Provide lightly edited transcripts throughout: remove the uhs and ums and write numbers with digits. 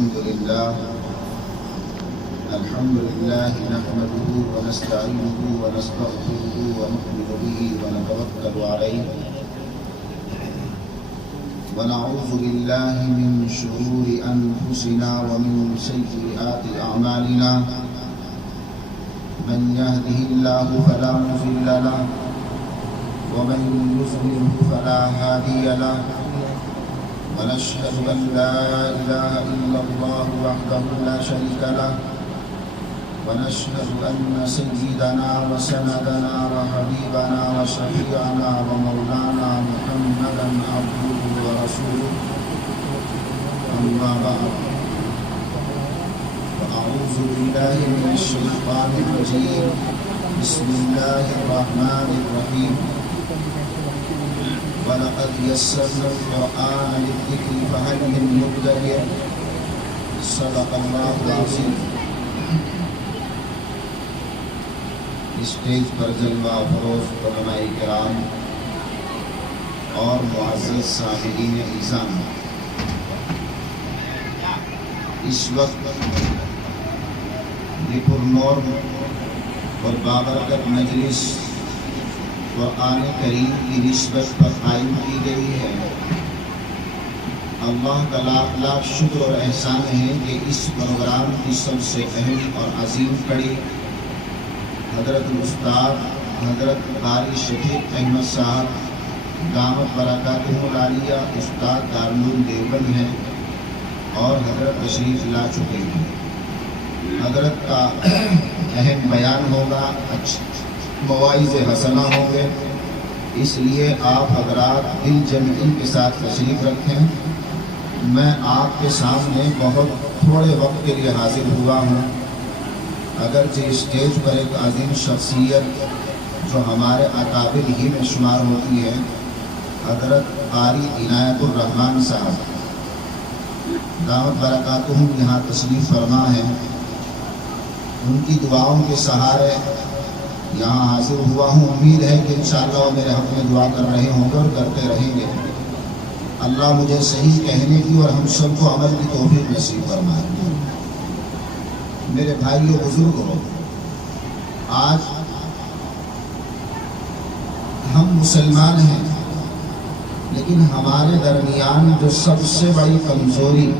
الحمد لله نحمده ونستعينه ونستغفره ونؤمن به ونتوكل عليه ونعوذ بالله من شرور أنفسنا ومن سيئات أعمالنا من يهده الله فلا مضل له ومن يضلل فلا هادي له ونشهد أن لا إله إلا الله وحده لا شريك له ونشهد أن سيدنا وسندنا وحبيبنا وشفيعنا ومولانا محمدا عبده ورسوله أما بعد فأعوذ بالله من الشيطان الرجيم بسم الله الرحمن الرحيم وَلَقَدْ يَسَّرْنَا الْقُرْآنَ لِلذِّكْرِ فَهَلْ مِن مُّدَّكِرٍ صدق اللہ العظیم۔ اسٹیج پر جلوہ افروز علماء کرام اور معزز سامعین اعظم، اس وقت یہ پرنور اور بابرکت مجلس قرآن کریم کی نسبت پر قائم کی گئی ہے۔ اللہ کا لاکھ لاکھ شکر اور احسان ہے کہ اس پروگرام کی سب سے اہم اور عظیم کڑی حضرت استاد حضرت قاری شفیق احمد صاحب دامت برکاتہ العالیہ استاد دارالعلوم دیوبند ہیں اور حضرت تشریف لا چکے ہیں۔ حضرت کا اہم بیان ہوگا، مواعظ حسنہ ہوں گے، اس لیے آپ حضرات دل جمعی کے ساتھ تشریف رکھیں۔ میں آپ کے سامنے بہت تھوڑے وقت کے لیے حاضر ہوا ہوں، اگرچہ اسٹیج پر ایک عظیم شخصیت جو ہمارے اکابر ہی میں شمار ہوتی ہے، حضرت قاری عنایت الرحمن صاحب دامت برکاتہم یہاں تشریف فرما ہے، ان کی دعاؤں کے سہارے یہاں حاضر ہوا ہوں۔ امید ہے کہ انشاءاللہ وہ میرے حق میں دعا کر رہے ہوں گے اور کرتے رہیں گے۔ اللہ مجھے صحیح کہنے کی اور ہم سب کو عمل کی توفیق نصیب فرمائے۔ میرے بھائیو بزرگوں، آج ہم مسلمان ہیں، لیکن ہمارے درمیان جو سب سے بڑی کمزوری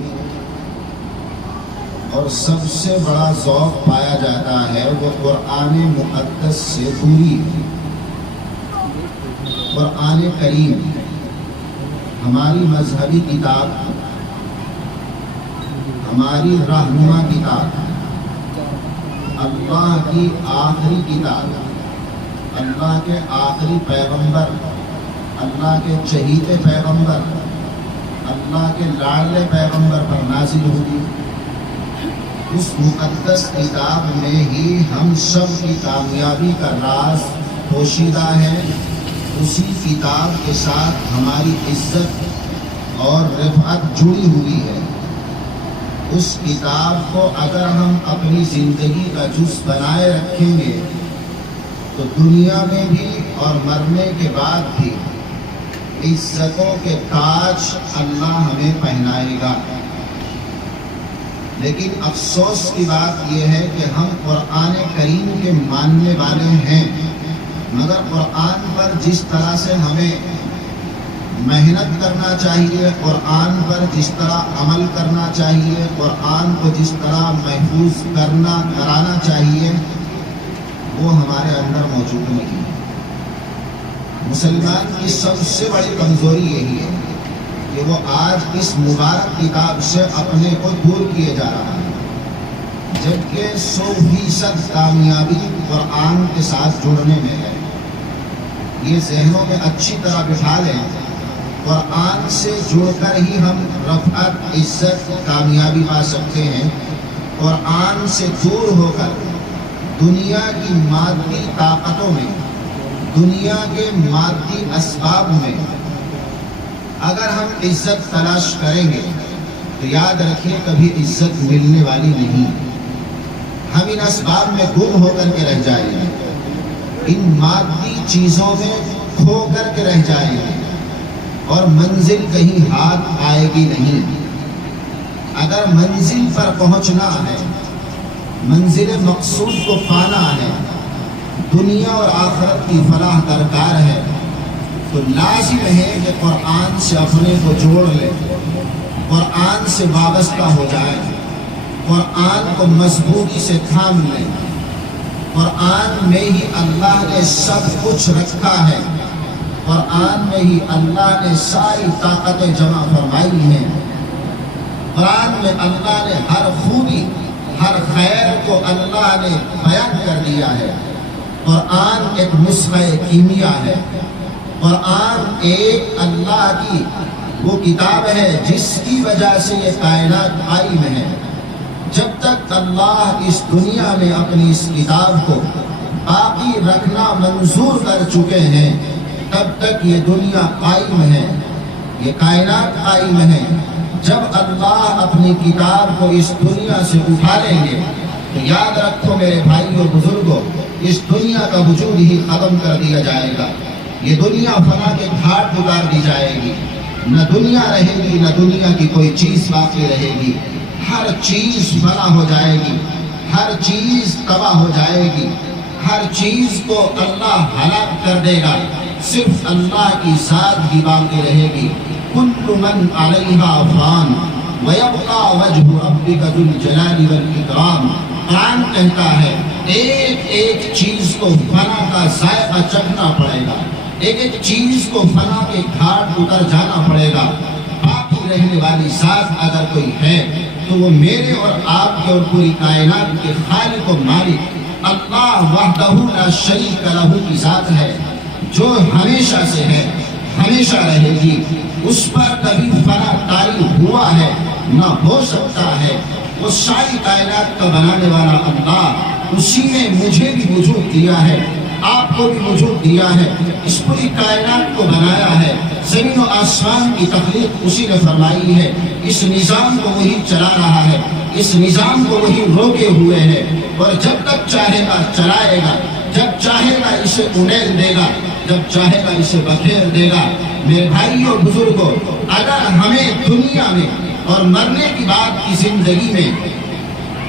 اور سب سے بڑا ذوق پایا جاتا ہے وہ قرآن مقدس سے دوری۔ قرآن کریم ہماری مذہبی کتاب، ہماری رہنما کتاب، اللہ کی آخری کتاب، اللہ کے آخری پیغمبر، اللہ کے چہیتے پیغمبر، اللہ کے لاڈلے پیغمبر پر نازل ہوئی۔ اس مقدس کتاب میں ہی ہم سب کی کامیابی کا راز پوشیدہ ہے۔ اسی کتاب کے ساتھ ہماری عزت اور رفعت جڑی ہوئی ہے۔ اس کتاب کو اگر ہم اپنی زندگی کا جز بنائے رکھیں گے تو دنیا میں بھی اور مرنے کے بعد بھی عزتوں کے تاج اللہ ہمیں پہنائے گا۔ لیکن افسوس کی بات یہ ہے کہ ہم قرآن کریم کے ماننے والے ہیں، مگر قرآن پر جس طرح سے ہمیں محنت کرنا چاہیے، قرآن پر جس طرح عمل کرنا چاہیے، قرآن کو جس طرح محفوظ کرانا چاہیے، وہ ہمارے اندر موجود نہیں ہے۔ مسلمان کی سب سے بڑی کمزوری یہی ہے کہ وہ آج اس مبارک کتاب سے اپنے کو دور کیے جا رہا ہے، جبکہ 100% کامیابی قرآن کے ساتھ جڑنے میں ہے۔ یہ ذہنوں میں اچھی طرح بٹھا لیں، قرآن سے جڑ کر ہی ہم رفعت، عزت، کامیابی پا سکتے ہیں۔ قرآن سے دور ہو کر دنیا کی مادی طاقتوں میں، دنیا کے مادی اسباب میں اگر ہم عزت تلاش کریں گے تو یاد رکھیے کبھی عزت ملنے والی نہیں۔ ہم ان اسباب میں گم ہو کر کے رہ جائیں گے، ان مادی چیزوں میں کھو کر کے رہ جائیں گے اور منزل کہیں ہاتھ آئے گی نہیں۔ اگر منزل پر پہنچنا ہے، منزل مقصود کو پانا ہے، دنیا اور آخرت کی فلاح درکار ہے، تو لازم ہے کہ قرآن سے اپنے کو جوڑ لے، قرآن سے وابستہ ہو جائے، قرآن کو مضبوطی سے تھام لے۔ قرآن میں ہی اللہ نے سب کچھ رکھا ہے، قرآن میں ہی اللہ نے ساری طاقتیں جمع فرمائی ہیں، قرآن میں اللہ نے ہر خوبی، ہر خیر کو اللہ نے بیان کر دیا ہے۔ قرآن ایک نسخہ کیمیا ہے، قرآن ایک اللہ کی وہ کتاب ہے جس کی وجہ سے یہ کائنات قائم ہے۔ جب تک اللہ اس دنیا میں اپنی اس کتاب کو باقی رکھنا منظور کر چکے ہیں، تب تک یہ دنیا قائم ہے، یہ کائنات قائم ہے۔ جب اللہ اپنی کتاب کو اس دنیا سے اٹھا لیں گے تو یاد رکھو میرے بھائیوں بزرگوں، اس دنیا کا وجود ہی ختم کر دیا جائے گا، یہ دنیا فنا کے گھاٹ اتار دی جائے گی، نہ دنیا رہے گی، نہ دنیا کی کوئی چیز باقی رہے گی، ہر چیز فنا ہو جائے گی، ہر چیز تباہ ہو جائے گی، ہر چیز کو اللہ ہلاک کر دے گا، صرف اللہ کی ذات ہی باقی رہے گی۔ کل من علیہا فان ویبقى وجہ ربک ذو الجلال والاکرام۔ قرآن کہتا ہے ایک ایک چیز کو فنا کا ذائقہ چکھنا پڑے گا، ایک ایک چیز کو فنا کے گھاٹ اتر جانا پڑے گا۔ باقی رہنے والی ذات اگر کوئی ہے تو وہ میرے اور آپ کے اور پوری کائنات کے خالق و مالک اللہ وحدہ لا شریک لہ کی ذات ہے، جو ہمیشہ سے ہے، ہمیشہ رہے گی، اس پر کبھی فنا طاری ہوا ہے نہ ہو سکتا ہے۔ وہ ساری کائنات کا بنانے والا اللہ، اسی نے مجھے بھی وجود دیا ہے، آپ کو بھی وجود دیا ہے، اس پوری کائنات کو بنایا ہے، زمین و آسمان کی تخلیق اسی نے فرمائی ہے، اس نظام کو وہی چلا رہا ہے، اس نظام کو وہی روکے ہوئے ہے، اور جب تک چاہے گا چلائے گا، جب چاہے گا اسے انیل دے گا، جب چاہے گا اسے بکھیر دے گا۔ میرے بھائیوں بزرگوں، اگر ہمیں دنیا میں اور مرنے کی بعد کی زندگی میں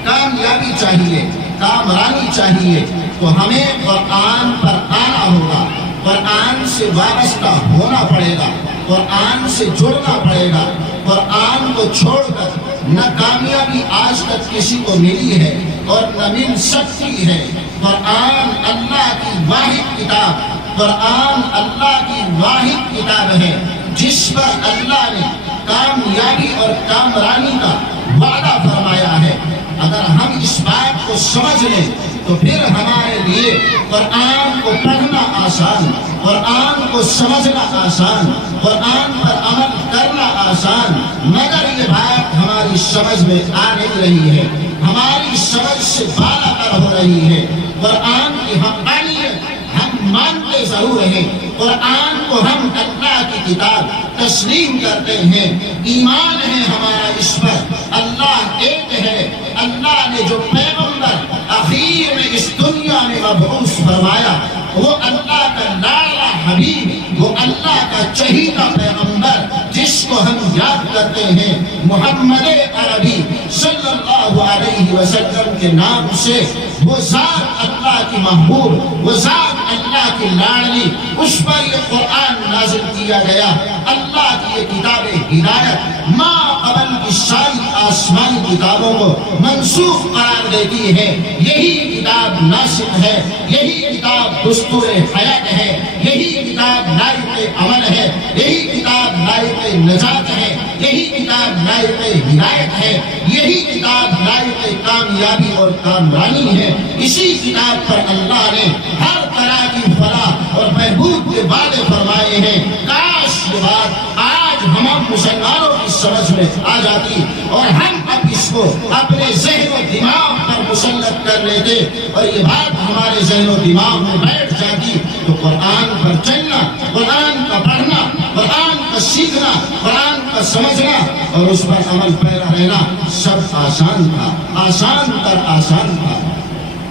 کامیابی چاہیے، کامرانی چاہیے، تو ہمیں قرآن پر آنا ہوگا، قرآن سے وابستہ ہونا پڑے گا، قرآن سے جڑنا پڑے گا۔ قرآن کو چھوڑ کر نہ کامیابی آج تک کسی کو ملی ہے اور نہ مل سکتی ہے۔ قرآن اللہ کی واحد کتاب، قرآن اللہ کی واحد کتاب ہے جس پر اللہ نے کامیابی اور کامرانی کا وعدہ فرمایا ہے۔ اگر ہم اس بات کو سمجھ لیں تو پھر ہمارے لیے قرآن کو پڑھنا آسان، قرآن کو سمجھنا آسان، قرآن پر عمل کرنا آسان، مگر یہ بات ہماری سمجھ میں آ نہیں رہی ہے، ہماری سمجھ سے بالا تر ہو رہی ہے۔ قرآن کی حقانیت ہم مانتے ضرور ہیں، قرآن کو ہم اللہ کی کتاب تسلیم کرتے ہیں، ایمان ہے ہمارا اس پر، اللہ ایک ہے۔ اللہ نے جو پیغمبر آخر میں اس دنیا میں مبعوث فرمایا، وہ اللہ کا لاڈلا حبیب، وہ اللہ کا چہیتا پیغمبر جس کو ہم یاد کرتے ہیں محمد عربی صلی اللہ علیہ وسلم کے نام سے۔ وہ ذات اللہ کی محبوب، وہ ذات اللہ کی لاڈلی، اس پر یہ قرآن نازل کیا گیا۔ اللہ کی یہ کتاب ہدایت ما قبل کی ساری آسمانی کتابوں کو منسوخ قرار دیتی ہے۔ یہی کتاب ناسخ ہے، یہی کتاب دستور حیات ہے، یہی کتاب لائق عمل ہے، یہی کتاب لائق نجات ہے، یہی کتاب لائق ہدایت ہے، یہی کتاب لائق کامیابی اور کامرانی ہے۔ اسی کتاب پر اللہ نے ہر طرح کی فلاح اور بہبود کے وعدے فرمائے ہیں۔ کاش یہ بات آج ہم مسلمانوں کی سمجھ میں آ جاتی اور ہم اب اس کو اپنے ذہن و دماغ پر مسلط کر لیتے اور یہ بات ہمارے ذہن و دماغ میں بیٹھ جاتی تو قرآن پر چلنا، قرآن کا پڑھنا، قرآن کا سیکھنا، قرآن کا سمجھنا اور اس پر عمل پیرا رہنا سب آسان تھا، آسان تر آسان تھا۔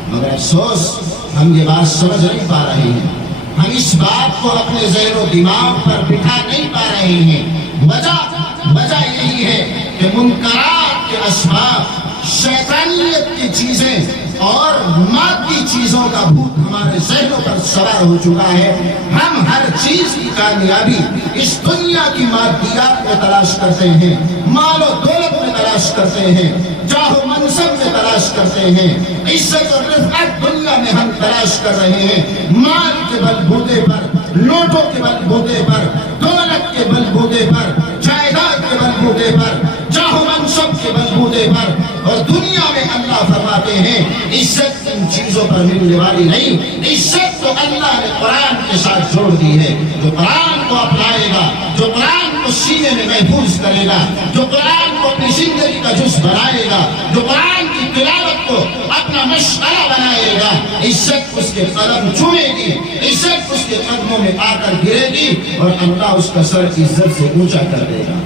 مگر افسوس ہم یہ بات سمجھ نہیں پا رہے ہیں، ہم اس بات کو اپنے ذہن و دماغ پر بٹھا نہیں پا رہے ہیں۔ وجہ یہی ہے کہ منکرات کے اسباب، شیطانیت کی چیزیں اور مادی چیزوں کا بھوت ہمارے ذہنوں پر سوار ہو چکا ہے۔ ہم ہر چیز کی کامیابی اس دنیا کی مادیات میں تلاش کرتے ہیں، مال و دولت میں تلاش کرتے ہیں، جاہ و منصب میں تلاش کرتے ہیں، عزت و رفعت دنیا میں ہم تلاش کر رہے ہیں۔ مال کے بل بوتے پر، نوٹوں کے بل بوتے پر، دولت کے بل بوتے پر، جائیداد کے بل بوتے پر، جاہ و منصب کے بل بوتے پر، اور دنیا میں اللہ فرماتے ہیں عزت ان چیزوں پر ملنے والی نہیں، عزت تو اللہ نے قرآن کے ساتھ جوڑ دی ہے۔ جو قرآن کو اپنائے گا، جو قرآن کو سینے میں محفوظ کرے گا، جو قرآن کو اپنی زندگی کا جز بنائے گا، جو قرآن کی تلاوت کو اپنا مشغلہ بنائے گا، عزت اس کے قدم چومے گی، عزت اس کے قدموں میں آ کر گرے گی، اور اللہ اس کا سر عزت سے اونچا کر دے گا۔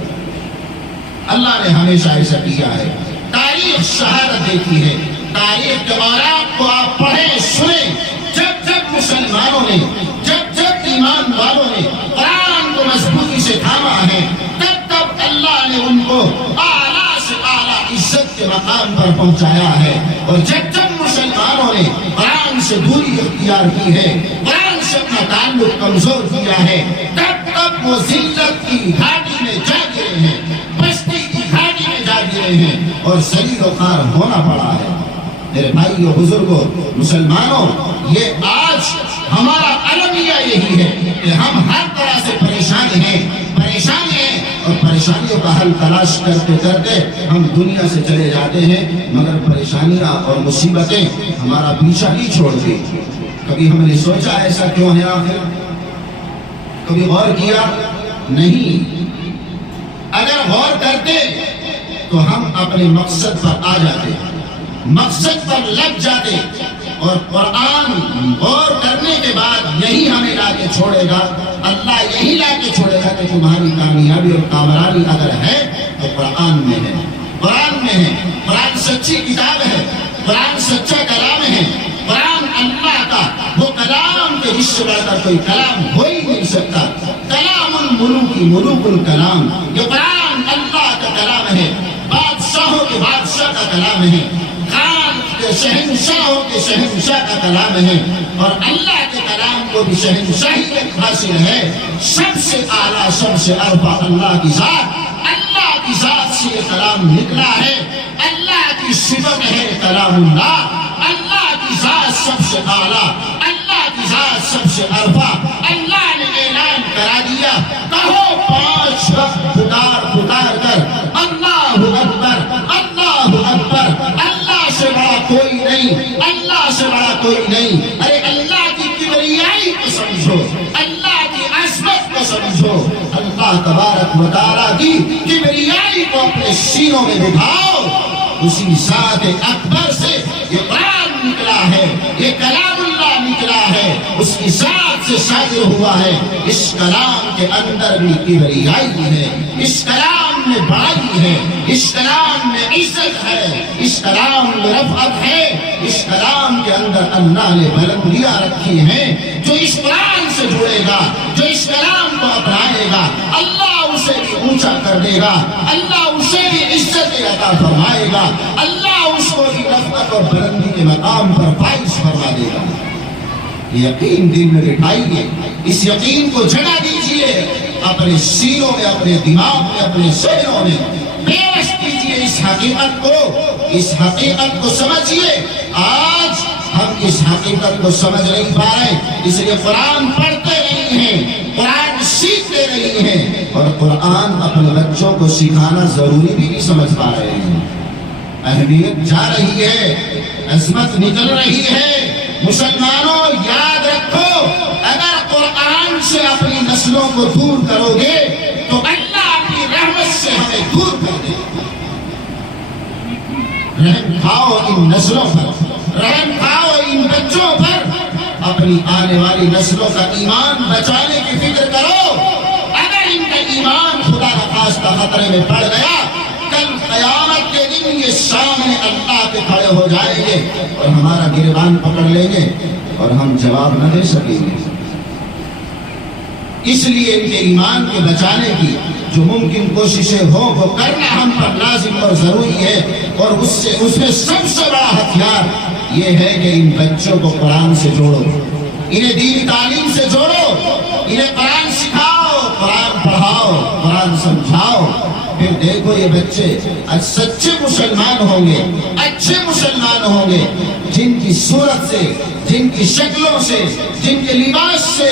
اللہ نے ہمیشہ ایسا کیا ہے۔ تاریخ شہادت دیتی ہے، تاریخ کے واقعات کو آپ پڑھیں سنیں، جب جب مسلمانوں نے، جب جب ایمان والوں نے قرآن کو مضبوطی سے تھاما ہے، تب تب اللہ نے ان کو اعلیٰ سے اعلیٰ عزت کے مقام پر پہنچایا ہے، اور جب جب مسلمانوں نے قرآن سے دوری اختیار کی ہے، قرآن سے اپنا تعلق کمزور کیا ہے، تب تب وہ ذلت کی گھاٹی میں جا گرے ہیں، پستی کی گھاٹی میں جا گرے ہیں، اور ذلیل و خوار ہونا پڑا ہے۔ میرے بھائیو بزرگوں مسلمانوں، یہ آج ہمارا المیہ یہی ہے کہ ہم ہر طرح سے پریشان ہیں، اور پریشانیوں کا حل تلاش کرتے کرتے ہم دنیا سے چلے جاتے ہیں، مگر پریشانیاں اور مصیبتیں ہمارا پیچھا نہیں چھوڑتی۔ کبھی ہم نے سوچا ایسا کیوں ہے آخر؟ کبھی غور کیا؟ نہیں۔ اگر غور کرتے تو ہم اپنے مقصد پر آ جاتے، مقصد پر لگ جاتے، اور قرآن غور کرنے کے بعد یہی ہمیں لا کے چھوڑے گا، اللہ یہی لا کے چھوڑے گا کہ تمہاری کامیابی اور کامرانی اگر ہے تو قرآن میں ہے، قرآن میں ہے۔ قرآن سچی کتاب ہے، قرآن سچا کلام ہے، قرآن اللہ کا وہ کلام کے جس سے بڑھ کر کوئی کلام ہو ہی نہیں سکتا۔ کلام الملوک ملوک الکلام، یہ قرآن اللہ کا کلام ہے، بادشاہوں کے بادشاہ کا کلام ہے، خان کے شہنشاہوں کے شہنشاہ کا کلام ہے، اور اللہ کے کلام کو بھی شہنشاہیت حاصل ہے۔ سب سے اعلیٰ سب سے ارفع اللہ کی ذات، اللہ کی ذات سے یہ کلام نکلا ہے، اللہ کی صفت ہے کلام اللہ، اللہ کی ذات سب سے اعلیٰ، اللہ کی ذات سب سے ارفع۔ اللہ نے اعلان کرا دیا، کہو 5 وقت پکار کر اللہ اکبر، اللہ اکبر، اللہ سے بڑا کوئی نہیں، اللہ سے بڑا کوئی نہیں۔ ارے اللہ کی کبریائی کو سمجھو، اللہ کی عظمت کو سمجھو، اللہ تبارک و تعالیٰ کی کبریائی کو اپنے سینوں میں بٹھاؤ۔ اسی ذات اکبر سے یہ قرآن نکلا ہے، یہ کلام اللہ نکلا ہے، اس کی ذات سے صادر ہوا ہے۔ اس کلام کے اندر بھی کبریائی ہے، اس کلام میں بڑائی ہے، اس کلام میں عزت ہے، اس کلام میں رفعت ہے، اس کلام کے اندر اللہ نے بلندیاں رکھی ہیں۔ جو اس قرآن سے جڑے گا، جو اس کلام کو اپنائے گا، اللہ اسے بھی اونچا کر دے گا، اللہ اسے بھی عزت عطا فرمائے گا، اللہ اس کو بھی رفعت اور بلندی کے مقام پر فائز فرما دے گا۔ یہ یقین دل میں بٹھائیے، اس یقین کو جگہ دیجئے، اپنے سینوں میں، اپنے دماغ میں، اپنے ذہنوں میں پیوست کیجئے اس حقیقت کو، اس حقیقت کو سمجھیے۔ آج ہم اس حقیقت کو سمجھ نہیں پا رہے، اس لیے قرآن پڑھتے نہیں ہیں، قرآن سیکھتے نہیں ہیں، اور قرآن اپنے بچوں کو سکھانا ضروری بھی نہیں سمجھ پا رہے ہیں۔ اہمیت جا رہی ہے، عظمت نکل رہی ہے۔ مسلمانوں یاد رکھو، اگر قرآن سے اپنی نسلوں کو دور کرو گے تو اللہ اپنی رحمت سے ہمیں دور کر دے گا۔ رحم کھاؤ ان نسلوں پر، رحم کھاؤ ان بچوں پر، اپنی آنے والی نسلوں کا ایمان بچانے کی فکر کرو۔ اگر ان کا ایمان خدا نخواستہ خطرے میں پڑ گیا، کل قیامت کے دن یہ سامنے اللہ کے کھڑے ہو جائیں گے اور ہمارا گریبان پکڑ لیں گے اور ہم جواب نہ دے سکیں گے۔ اس لیے ان کے ایمان کے بچانے کی جو ممکن کوششیں ہوں وہ کرنا ہم پر لازم اور ضروری ہے، اور اس میں سب سے بڑا ہتھیار یہ ہے کہ ان بچوں کو قرآن سے جوڑو، انہیں دینی تعلیم سے جوڑو، انہیں قرآن سکھاؤ، قرآن پڑھاؤ، قرآن سمجھاؤ۔ پھر دیکھو یہ بچے سچے مسلمان ہوں گے، اچھے مسلمان ہوں گے، جن کی صورت سے، جن کی شکلوں سے، جن کے لباس سے،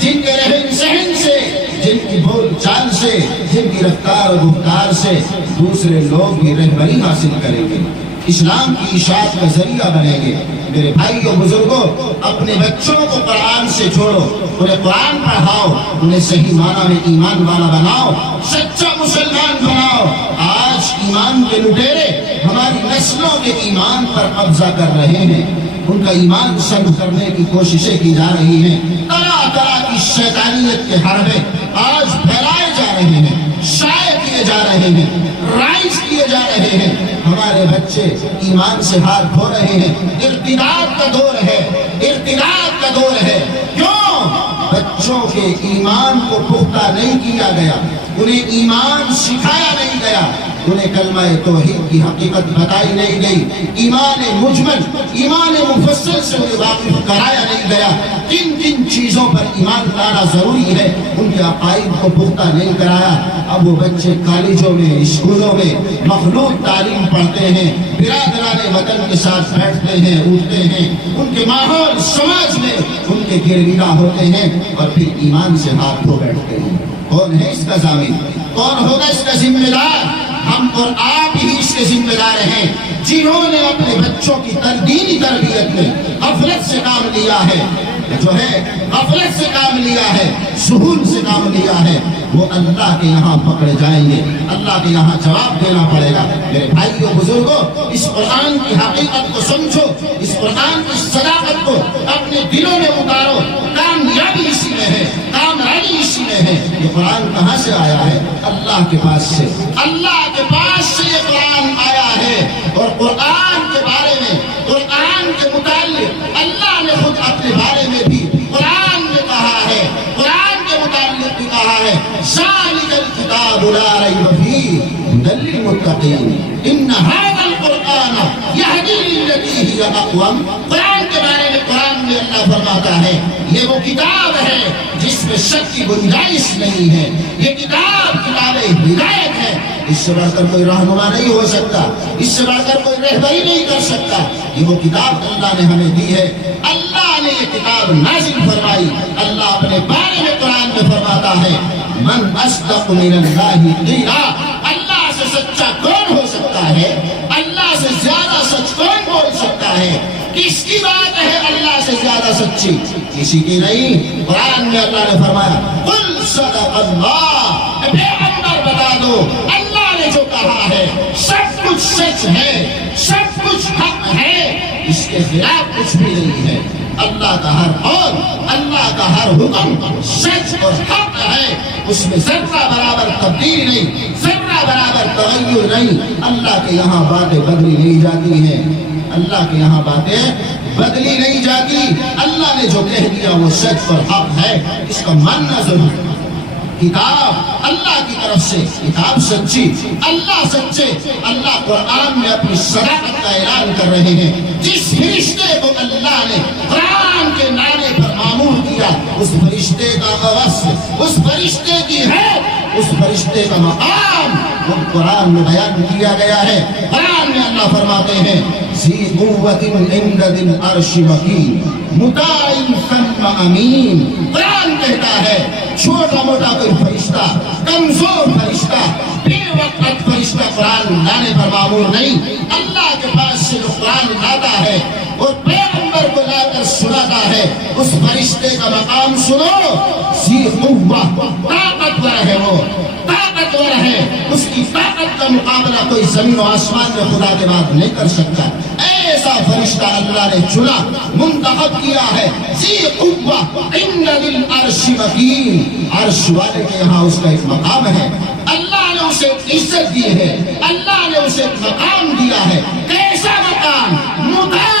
جن کے رہن سہن سے، جن کی بول چال سے، جن کی رفتار و گفتار سے دوسرے لوگ بھی رہبری حاصل کریں گے، اسلام کی اشاعت کا ذریعہ بنیں گے۔ میرے بھائیوں بزرگوں، اپنے بچوں کو قرآن سے جوڑو، انہیں قرآن پڑھاؤ، انہیں صحیح معنی میں ایمان والا بناؤ، سچا مسلمان بناؤ۔ آج ایمان کے لٹیرے ہماری نسلوں کے ایمان پر قبضہ کر رہے ہیں، ان کا ایمان سلب کرنے کی کوششیں کی جا رہی ہیں، طرح طرح کی شیطانیت کے حربے آج پھیلائے جا رہے ہیں، شائع کیے جا رہے ہیں، رائج کیے جا رہے ہیں۔ ہمارے بچے ایمان سے ہاتھ دھو رہے ہیں۔ ارتداد کا دور ہے، ارتداد کا دور ہے۔ کیوں؟ بچوں کے ایمان کو پختہ نہیں کیا گیا، انہیں ایمان سکھایا نہیں گیا، انہیں کلمہ توحید کی حقیقت بتائی نہیں گئی، ایمان مجمل، ایمان مفصل سے انہیں واقف کرایا نہیں گیا۔ کن کن چیزوں پر ایمان لانا ضروری ہے ان کے عقائد کو پختہ نہیں کرایا۔ اب وہ بچے کالجوں میں، اسکولوں میں مخلوط تعلیم پڑھتے ہیں، برادران وطن کے ساتھ بیٹھتے ہیں، اٹھتے ہیں، ان کے ماحول سماج میں ان کے گرویدہ ہوتے ہیں، اور پھر ایمان سے ہاتھ دھو بیٹھتے ہیں۔ کون ہے اس کا ضامن؟ کون ہوگا اس کا ذمہ دار؟ ہم اور آپ ہی اس کے ذمہ دار ہیں، جنہوں نے اپنے بچوں کی دینی تربیت میں غفلت سے کام لیا ہے، غفلت سے کام لیا ہے، سہول سے کام لیا ہے، وہ اللہ کے یہاں پکڑے جائیں گے، اللہ کے یہاں جواب دینا پڑے گا۔ میرے بھائیوں بزرگوں، اس قرآن کی حقیقت کو سمجھو، اس قرآن کی صداقت کو اپنے دلوں میں اتارو۔ کامیابی اسی میں ہے، کامیابی اسی میں ہے۔ یہ قرآن کہاں سے آیا ہے؟ اللہ کے پاس سے، اللہ کے پاس سے یہ قرآن آیا ہے۔ اور قرآن کے بارے میں، قرآن کے متعلق اللہ نے خود اپنے بارے میں بھی قرآن میں کہا ہے، قرآن کے متعلق بھی کہا ہے، ذالک الکتاب لا ریب فیہ ھدی للمتقین ان ھذا القرآن یہدی للتی ہی اقوم۔ قرآن کے بارے میں قرآن میں اللہ فرماتا ہے یہ وہ کتاب ہے جس میں شک کی گنجائش نہیں ہے، یہ کتاب ہدایت ہے۔ اس سے بڑھ کر کوئی رہنما نہیں ہو سکتا، اس سے بڑھ کر کوئی رہبری نہیں کر سکتا۔ یہ وہ کتاب اللہ نے ہمیں دی ہے، اللہ نے یہ کتاب نازل فرمائی۔ اللہ اپنے بارے میں قرآن میں فرماتا ہے من اصدق من اللہ قیلا، اللہ سے سچا کون ہو سکتا ہے؟ اللہ سے زیادہ سچ کون بول سکتا ہے؟ کس کی بات ہے اللہ سے زیادہ سچی؟ کسی کی نہیں۔ قرآن میں اللہ نے فرمایا قل صدق اللہ، پیغمبر بتا دو اللہ نے جو کہا ہے سب کچھ سچ ہے، سب کچھ حق ہے، اس کے خلاف کچھ بھی نہیں ہے۔ اللہ کا ہر قول، اللہ کا ہر حکم سچ اور حق ہے، اس میں ذرہ برابر تبدیل نہیں، ذرہ برابر تغیر نہیں۔ اللہ کے یہاں باتیں بدلی نہیں جاتی ہیں، اللہ کے یہاں باتیں بدلی نہیں جاتی۔ اللہ نے جو کہہ دیا وہ سچ اور حق ہے، اس کا ماننا ضرور ہے۔ کتاب اللہ کی طرف سے، کتاب سچی، اللہ سچے۔ اللہ قرآن میں اپنی صداقت کا اعلان کر رہے ہیں۔ جس فرشتے کو اللہ نے قرآن کے نعرے پر معمور کیا، اس فرشتے کا وصف، اس فرشتے کی حیثیت، اس فرشتے کا مقام وہ قرآن میں بیان کیا گیا ہے۔ قرآن میں اللہ فرماتے ہیں ذی قوۃ عند ذی العرش مکین مطاع ثم امین۔ قرآن کہتا ہے چھوٹا موٹا کوئی فرشتہ، کمزور فرشتہ، بے وقت فرشتہ قرآن لانے پر معمور نہیں۔ اللہ کے پاس سے جو قرآن لاتا ہے اور پیغمبر کو لا کر سناتا ہے، اس فرشتے کا مقام سنو، ذی قوۃ، طاقتور ہے، وہ طاقتور ہے، اس کی طاقت کا مقابلہ کوئی زمین و آسمان میں خدا کے بعد نہیں کر سکتا۔ ایسا فرشتہ اللہ نے چنا، منتخب کیا ہے، ذی قوۃ عند ذی العرش مکین، عرش والے کے یہاں اس کا ایک مقام ہے۔ اللہ نے اسے عزت دی ہے، اللہ نے اسے مقام دیا ہے۔ کیسا مقام؟ مطاع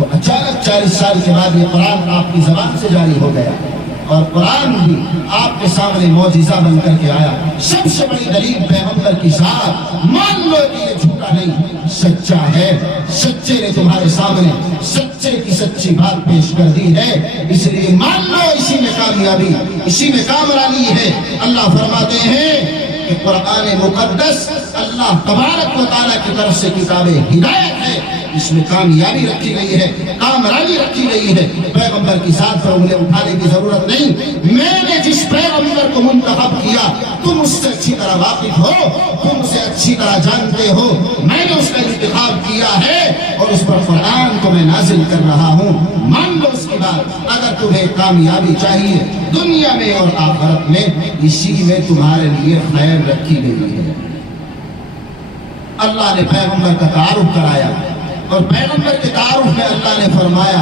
تو اچانک 40 سال کے بعد یہ قرآن آپ کی زبان سے جاری ہو گیا اور قرآن بھی آپ کے سامنے معجزہ بن کر کے آیا۔ سب سے بڑی دلیل پیغمبر کی ذات، مان لو کہ یہ جھوٹا نہیں، سچا ہے۔ سچے نے تمہارے سامنے سچے کی سچی بات پیش کر دی ہے، اس لیے مان لو اسی میں کامیابی، اسی میں کامرانی ہے۔ اللہ فرماتے ہیں کہ قرآن مقدس اللہ تبارک و تعالیٰ کی طرف سے کتاب ہدایت ہے، اس میں کامیابی رکھی گئی ہے، کامرانی رکھی گئی ہے۔ پیغمبر کی ذات پر انگلی اٹھانے کی ضرورت نہیں۔ میں نے جس پیغمبر کو منتخب کیا تم اس سے اچھی طرح واقف ہو، تم اسے اچھی طرح جانتے ہو۔ میں نے اس کا انتخاب کیا ہے اور اس پر قرآن کو میں نازل کر رہا ہوں۔ مان لو اس کی بات۔ اگر تمہیں کامیابی چاہیے دنیا میں اور آخرت میں، اسی میں تمہارے لیے خیر رکھی گئی ہے۔ اللہ نے پیغمبر کا تعارف کرایا اور پیغمبر کے تعارف میں اللہ نے فرمایا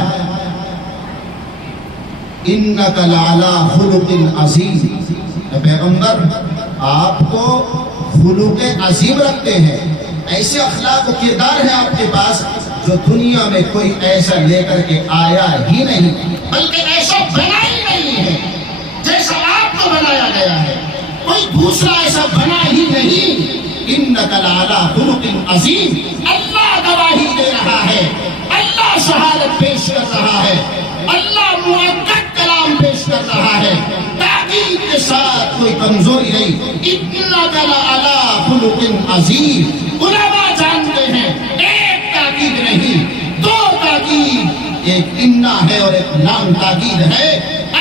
اِنَّكَ لَعَلَىٰ خُلُقٍ عَظِيمٍ، پیغمبر آپ کو خلق عظیم رکھتے ہیں، ایسے اخلاق و کردار ہے آپ کے پاس جو دنیا میں کوئی ایسا لے کر کے آیا ہی نہیں، بلکہ ایسا بنا ہی نہیں ہے جیسا آپ کو بنایا گیا ہے، کوئی دوسرا ایسا بنا ہی نہیں۔ اِنَّكَ لَعَلَىٰ خُلُقٍ عَظِيمٍ، اللہ گواہی دے رہا ہے، اللہ شہادت پیش کر رہا ہے، اللہ مؤکد کلام پیش کر رہا ہے، تاکید کے ساتھ کوئی کمزوری نہیں۔ اِنَّكَ لَعَلَىٰ خُلُقٍ عَظِيمٍ، علماء جانتے ہیں ایک تاکید نہیں، دو تاکید، ایک اِنَّا ہے اور ایک لام تاکید ہے۔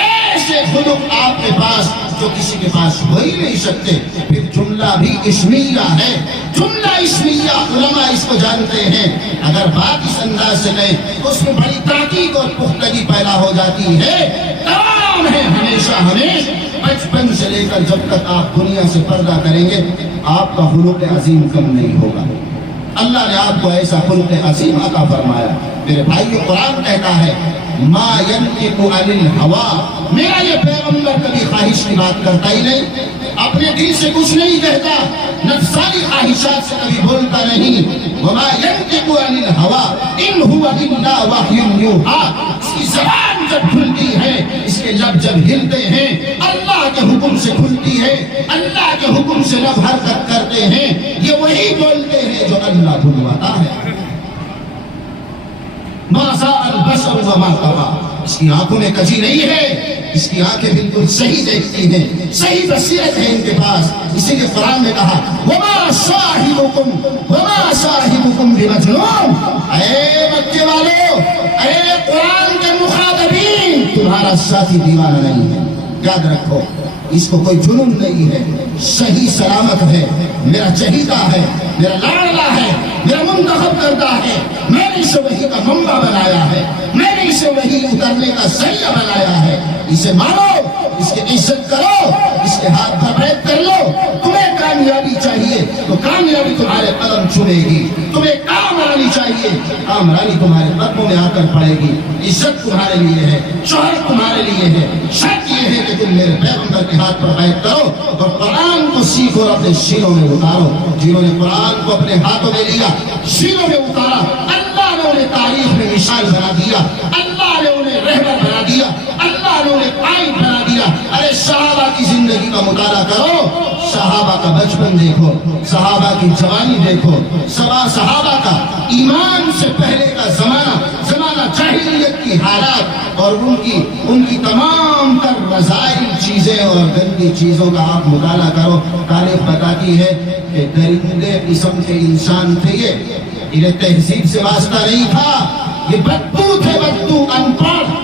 ایسے خلق آپ کے پاس جو کسی کے پاس ہو ہی نہیں سکتے۔ پھر جملہ بھی اسمیہ ہے، جملہ اسمیہ علماء اس کو جانتے ہیں۔ اگر بات اس انداز سے کہیں تو اس میں بڑی تحقیق اور پختگی پیدا ہو جاتی ہے۔ تمام ہے ہمیشہ بچپن سے لے کر جب تک آپ دنیا سے پردہ کریں گے آپ کا خلق عظیم کم نہیں ہوگا۔ اللہ نے آپ کو ایسا خلق عظیم عطا فرمایا۔ میرے بھائیو، قرآن کہتا ہے ما ينطق عن الهوى، میرا یہ پیغمبر کبھی خواہش کی بات کرتا ہی نہیں، اپنے دل سے کچھ نہیں کہتا، نفسانی خواہشات سے کبھی بولتا نہیں۔ وما ينطق عن الهوى ان هو الا وحی یوحی، اس کی زبان جب کھلتی ہے، اس کے لب جب ہلتے ہیں اللہ کے حکم سے کھلتی ہے، اللہ کے حکم سے لب حرکت کرتے ہیں، یہ وہی بولتے ہیں جو اللہ بلواتا ہے۔ ما زاغ البصر وما طغى، اس کی آنکھوں میں کجی نہیں ہے، اس کی آنکھیں بالکل صحیح دیکھتی ہیں، صحیح بصیرت ہے ان کے پاس۔ اسی لیے قرآن نے کہا وما صاحبكم بمجنون، اے مکے والو، اے قرآن کے مخاطبین، تمہارا ساتھی دیوانہ نہیں ہے، یاد رکھو اس کو کوئی جنون نہیں ہے، صحیح سلامت ہے، میرا چہیتا ہے، میرا لاڈلا ہے، میرا منتخب کرتا ہے، میں نے اسے وحی کا منبع بنایا ہے، میں نے اسے وحی اترنے کا ذریعہ بنایا ہے۔ اسے مانو، اس کی عزت کرو، اس کے ہاتھ پر بیعت کر لو۔ تمہیں کامیابی چاہیے تو کامیابی تمہارے قدم چومے گی، تمہیں کامرانی چاہیے کامرانی تمہارے قدموں میں آ کر پڑے گی۔ عزت تمہارے لیے ہے، شہرت تمہارے لیے ہے، شرط یہ ہے کہ تم میرے پیغمبر کے ہاتھ پر بیعت کرو اور قرآن کو سیکھو اور اپنے سینوں میں اتارو۔ جنہوں نے قرآن کو اپنے ہاتھوں میں لیا، سینوں میں اتارا، اللہ نے انہیں تاریخ میں مثال بنا دیا، اللہ نے انہیں رہبر بنا دیا، اللہ نے انہیں قائد بنا دیا۔ ارے صحابہ کی زندگی کا مطالعہ کرو، صحابہ کا بچپن دیکھو، صحابہ کی جوانی دیکھو، صحابہ کا ایمان سے پہلے کا زمانہ جاہلیت کی حالات اور ان کی تمام تر رذائل چیزیں اور گندی چیزوں کا آپ مطالعہ کرو۔ تاریخ بتاتی ہے کہ درندے قسم کے انسان تھے، یہ انہیں تہذیب سے واسطہ نہیں تھا، یہ بدبو تھے، بدبو، ان پڑھ،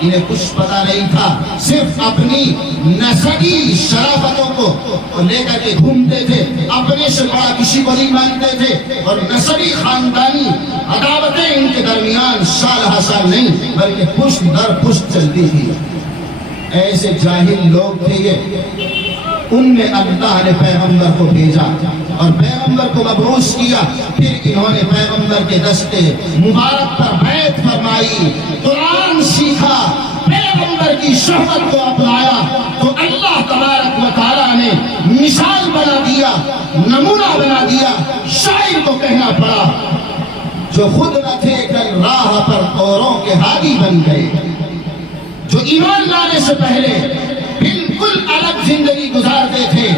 انہیں کچھ پتا نہیں تھا، صرف اپنی نسبی شرافتوں کو لے کر کے گھومتے تھے، اپنے سے بڑا کسی کو نہیں مانتے تھے، اور نسبی خاندانی عداوتیں ان کے درمیان سال ہا سال نہیں بلکہ پشت در پشت چلتی تھی۔ ایسے جاہل لوگ تھے یہ، ان میں اللہ نے پیغمبر کو بھیجا اور پیغمبر کو مبعوث کیا، پھر انہوں نے پیغمبر کے دستے مبارک پر بیعت فرمائی، قرآن سیکھا، پیغمبر کی صحبت کو اپنایا، تو اللہ تبارک و تعالیٰ نے مثال بنا دیا، نمونہ بنا دیا۔ شاعر کو کہنا پڑا، جو خود نہ تھے کل راہ پر اوروں کے ہادی بن گئے، جو ایمان لانے سے پہلے بالکل الگ زندگی گزارتے تھے،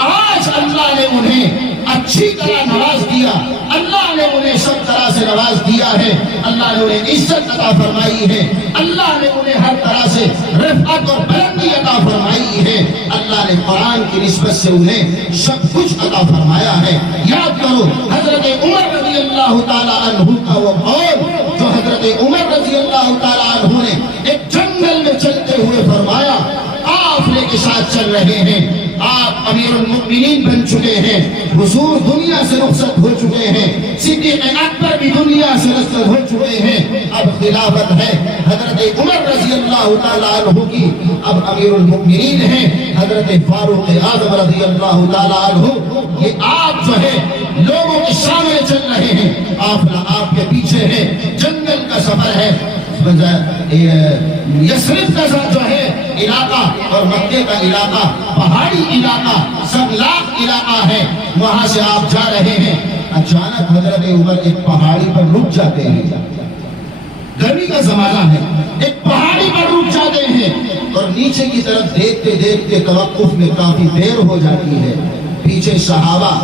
آج اللہ نے انہیں اچھی طرح نواز دیا، اللہ نے انہیں سب طرح سے نواز دیا ہے، اللہ نے انہیں عزت عطا فرمائی ہے، اللہ نے انہیں ہر طرح سے رفعت اور بلندی عطا فرمائی ہے، اللہ نے قرآن کی نسبت سے انہیں سب کچھ عطا فرمایا ہے۔ یاد کرو حضرت عمر رضی اللہ تعالیٰ عنہ کا وہ قول جو حضرت عمر رضی اللہ تعالیٰ عنہ نے ایک جنگل میں چلتے ہوئے فرمایا، قافلے کے ساتھ چل رہے ہیں، آپ امیر المؤمنین بن چکے ہیں، حضور دنیا سے رخصت ہو چکے ہیں، صدیق اکبر بھی دنیا سے رخصت ہو چکے ہیں، اب خلافت ہے حضرت عمر رضی اللہ تعالیٰ عنہ کی، اب امیر المؤمنین ہیں حضرت فاروق اعظم رضی اللہ تعالیٰ عنہ۔ یہ آپ جو ہے لوگوں کے سامنے چل رہے ہیں، قافلہ آپ کے پیچھے ہے، جنگل کا سفر ہے، یثرب کا جو ہے علاقہ اور مکے کا علاقہ پہاڑی علاقہ سبلاخ علاقہ ہے، وہاں سے آپ جا رہے ہیں، اچانک حضرت عمر ایک پہاڑی پر رک جاتے ہیں، گرمی کا زمانہ ہے، ایک پہاڑی پر رک جاتے ہیں اور نیچے کی طرف دیکھتے دیکھتے توقف میں کافی دیر ہو جاتی ہے، پیچھے صحابہ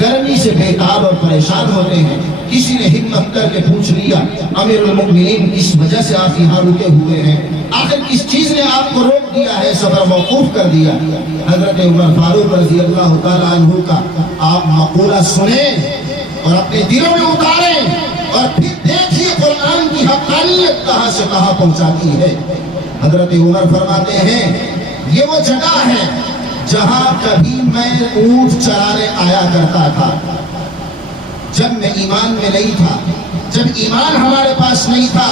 گرمی سے بیکار اور پریشان ہوتے ہیں، کسی نے ہمت کر کے پوچھ لیا امیر المؤمنین اس وجہ سے آپ یہاں رکے ہوئے ہیں، آخر کس چیز نے آپ کو روک دیا ہے، سفر موقوف کر دیا؟ حضرت عمر فاروق رضی اللہ تعالیٰ عنہ کا آپ مقولہ سنیں اور اپنے دلوں میں اتاریں اور پھر دیکھیے قرآن کی حقانیت کہاں سے کہاں پہنچاتی ہے۔ حضرت عمر فرماتے ہیں یہ وہ جگہ ہے جہاں کبھی میں اونٹ چرانے آیا کرتا تھا، جب میں ایمان میں نہیں تھا، جب ایمان ہمارے پاس نہیں تھا،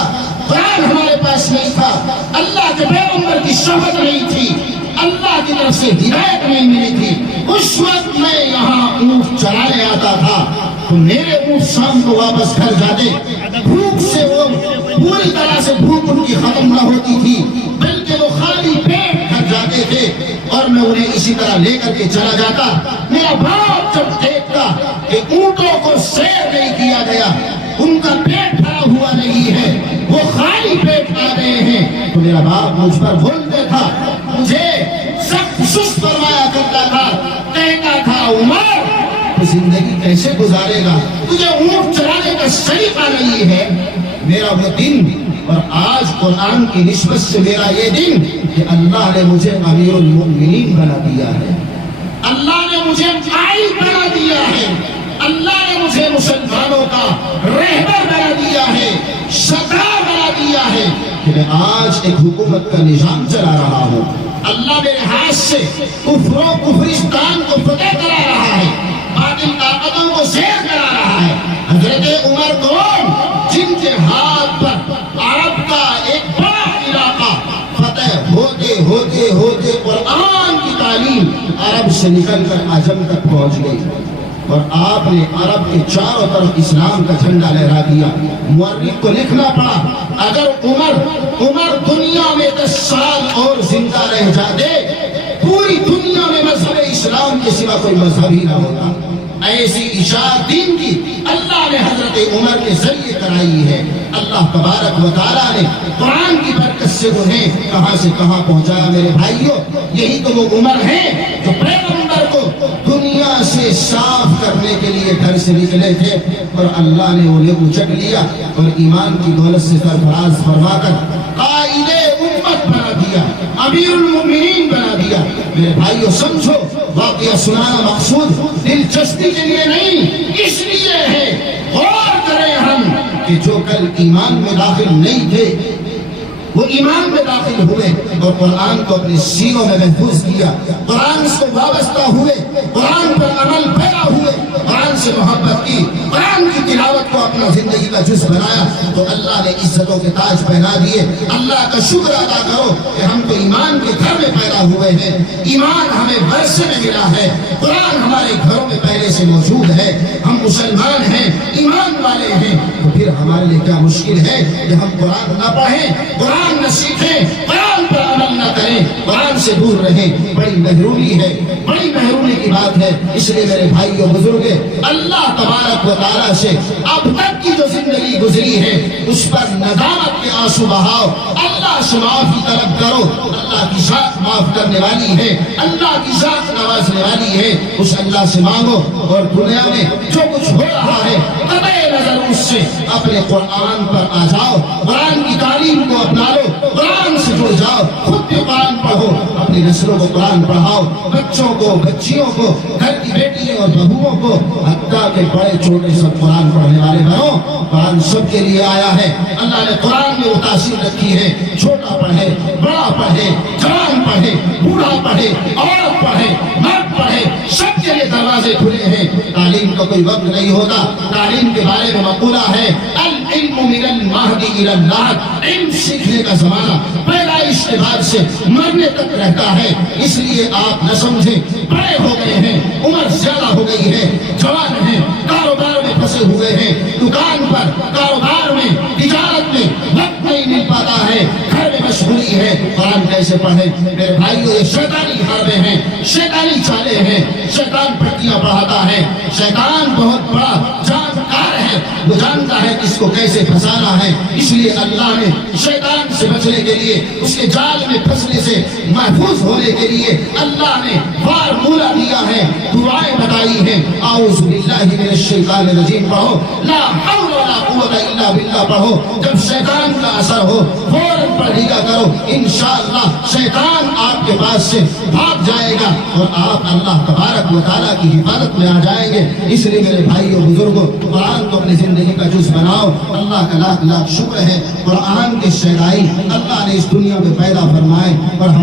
قرآن ہمارے پاس نہیں تھا، اللہ کے پیغمبر کی صحبت نہیں تھی، اللہ کی طرف سے ہدایت نہیں ملی تھی، اس وقت میں یہاں اونٹ چرانے آتا تھا تو میرے اونٹ شام کو واپس گھر جاتے، بھوک سے وہ پوری طرح سے بھوک ان کی ختم نہ ہوتی تھی بلکہ وہ خالی پیٹ گھر جاتے تھے اور میں انہیں اسی طرح لے کر کے چلا جاتا۔ میرا باپ جب دیکھتا کہ اونٹوں کو سیر نہیں کیا گیا، ان کا پیٹ بھرا ہوا نہیں ہے، وہ خالی پیٹ آ گئے ہیں، تو میرا باپ مجھ پر بولتے تھا، مجھے سخت سست فرمایا کرتا تھا، کہتا تھا عمر زندگی کیسے گزارے گا، تجھے اونٹ چلانے کا سلیقہ نہیں ہے۔ میرا وہ دن اور آج قرآن کی نسبت سے میرا یہ دن کہ اللہ نے مجھے امیر المؤمنین بنا دیا ہے، اللہ نے مجھے قائد بنا دیا ہے، اللہ نے مجھے مسلمانوں کا رہبر بنا دیا ہے، سردار بنا دیا ہے کہ میں آج ایک حکومت کا نظام چلا رہا ہوں، اللہ میرے ہاتھ سے کفر و کفرستان کو فتح کرا رہا ہے، باطل طاقتوں کو زیر کرا رہا ہے۔ حضرت عمر کون؟ جن کے ہاتھ پر عرب کا ایک بڑا علاقہ فتح ہوتے ہوتے ہوتے قرآن کی تعلیم عرب سے نکل کر عجم تک پہنچ گئی اور آپ نے عرب کے چاروں طرف اسلام کا جھنڈا لہرا دیا۔ مورخ کو لکھنا پڑا اگر عمر دنیا میں 10 سال اور زندہ رہ جاتے پوری دنیا میں مذہب اسلام کے سوا کوئی مذہب ہی نہ ہوتا۔ ایسی اشاعت دین کی اللہ نے حضرت عمر کے ذریعے کرائی ہے۔ اللہ تبارک و تعالیٰ نے قرآن کی برکت سے انہیں کہاں سے کہاں پہنچایا۔ میرے بھائیوں، یہی تو وہ عمر ہیں جو پیغمبر کو دنیا سے صاف کرنے کے لیے گھر سے نکلے تھے اور اللہ نے انہیں اچک لیا اور ایمان کی دولت سے سرفراز فرما کر قائد امت بنا دیا، امیر المؤمنین بنا دیا۔ میرے بھائیوں سمجھو، واقعہ سنانا مقصود دلچسپی کے لیے نہیں، اس لیے ہے غور کریں ہم کہ جو کل ایمان میں داخل نہیں تھے وہ ایمان میں داخل ہوئے اور قرآن کو اپنے سینوں میں محفوظ کیا، قرآن سے وابستہ ہوئے، قرآن پر عمل پیرا ہوئے، قرآن سے محبت کی، قرآن کی تلاوت کو اپنا زندگی کا جز بنایا تو اللہ نے عزتوں کے تاج پہنا دیے۔ اللہ کا شکر ادا کرو کہ ہم تو ایمان کے گھر میں پیدا ہوئے ہیں، ایمان ہمیں ورثے میں ملا ہے، قرآن ہمارے گھروں میں پہلے سے موجود ہے، ہم مسلمان ہیں، ایمان والے ہیں، تو پھر ہمارے لیے کیا مشکل ہے کہ ہم قرآن نہ پڑھیں، قرآن نہ سیکھیں، قرآن قرآن پر عمل نہ کریں، قرآن سے دور رہیں، بڑی محرومی ہے، بڑی محرومی کی بات ہے۔ اس لیے میرے بھائیو بزرگ، اللہ تبارک و تعالیٰ سے اب تک کی جو زندگی گزری ہے اس پر ندامت کے آنسو بہاؤ، اللہ سے معافی طلب کرو۔ اللہ کی ذات معاف کرنے والی ہے، اللہ کی ذات نوازنے والی ہے، اس اللہ سے مانگو۔ اور دنیا میں جو کچھ ہو رہا ہے قطع نظر اس سے اپنے قرآن پر آ جاؤ، قرآن کی تعلیم کو اپنا لو، قرآن سے جڑ جاؤ، خود بھی قرآن پڑھو، اپنی نسلوں کو قرآن پڑھاؤ، بچوں کو، بچیوں کو، گھر کی بیٹیوں اور بہوؤں کو، حتیٰ کہ بڑے چھوٹے سب قرآن پڑھنے والے بنو۔ قرآن سب کے لیے آیا ہے، اللہ نے قرآن میں وہ تاثیر رکھی ہے، چھوٹا پڑھے، بڑا پڑھے، جوان پڑھے، بوڑھا پڑھے، عورت پڑھے، مرد پڑھے، سب کے لیے دروازے کھلے ہیں۔ تعلیم کا کوئی وقت نہیں ہوتا۔ تعلیم کے بارے میں مقولہ ہے العلم من المہدی الی اللحد، علم سیکھنے کا زمانہ پیدائش کے بعد سے مرنے تک رہتا ہے۔ اس لیے آپ نہ سمجھیں، بڑے ہو گئے ہیں، عمر زیادہ ہو گئی ہے، جوان ہیں، کاروبار میں پھنسے ہوئے ہیں، دکان پر، کاروبار میں، تجارت میں وقت نہیں مل پاتا ہے، گھر میں مشغولی ہے، قرآن کیسے پڑھیں؟ میرے بھائیو یہ شیطانی حربے ہیں، شیطانی چالیں ہیں، شیطان پٹیاں پڑھاتا ہے، شیطان بہت بڑا جانکار ہے، وہ جانتا ہے کس کو کیسے پھنسانا ہے۔ اس لیے اللہ نے شیطان سے بچنے کے لیے، اس کے جال میں پھنسنے سے محفوظ ہونے کے لیے اللہ نے فارمولہ دیا ہے، دعائیں بتائی ہیں۔ اعوذ باللہ من الشیطان الرجیم پڑھو، لا حول ولا قوت الا باللہ پڑھو۔ جب شیطان کا اثر ہو فوراً پڑھ لیا کرو، انشاءاللہ شیطان آپ کے پاس سے بھاگ جائے گا اور آپ اللہ تبارک و تعالیٰ کی حفاظت میں آ جائیں گے۔ اس لیے میرے بھائیو بزرگوں، قرآن کو اپنی زندگی کا جز بناؤ۔ اللہ کا لاکھ لاکھ شکر ہے، قرآن کے شہدائی اللہ نے اس دنیا میں پیدا فرمائے اور ہم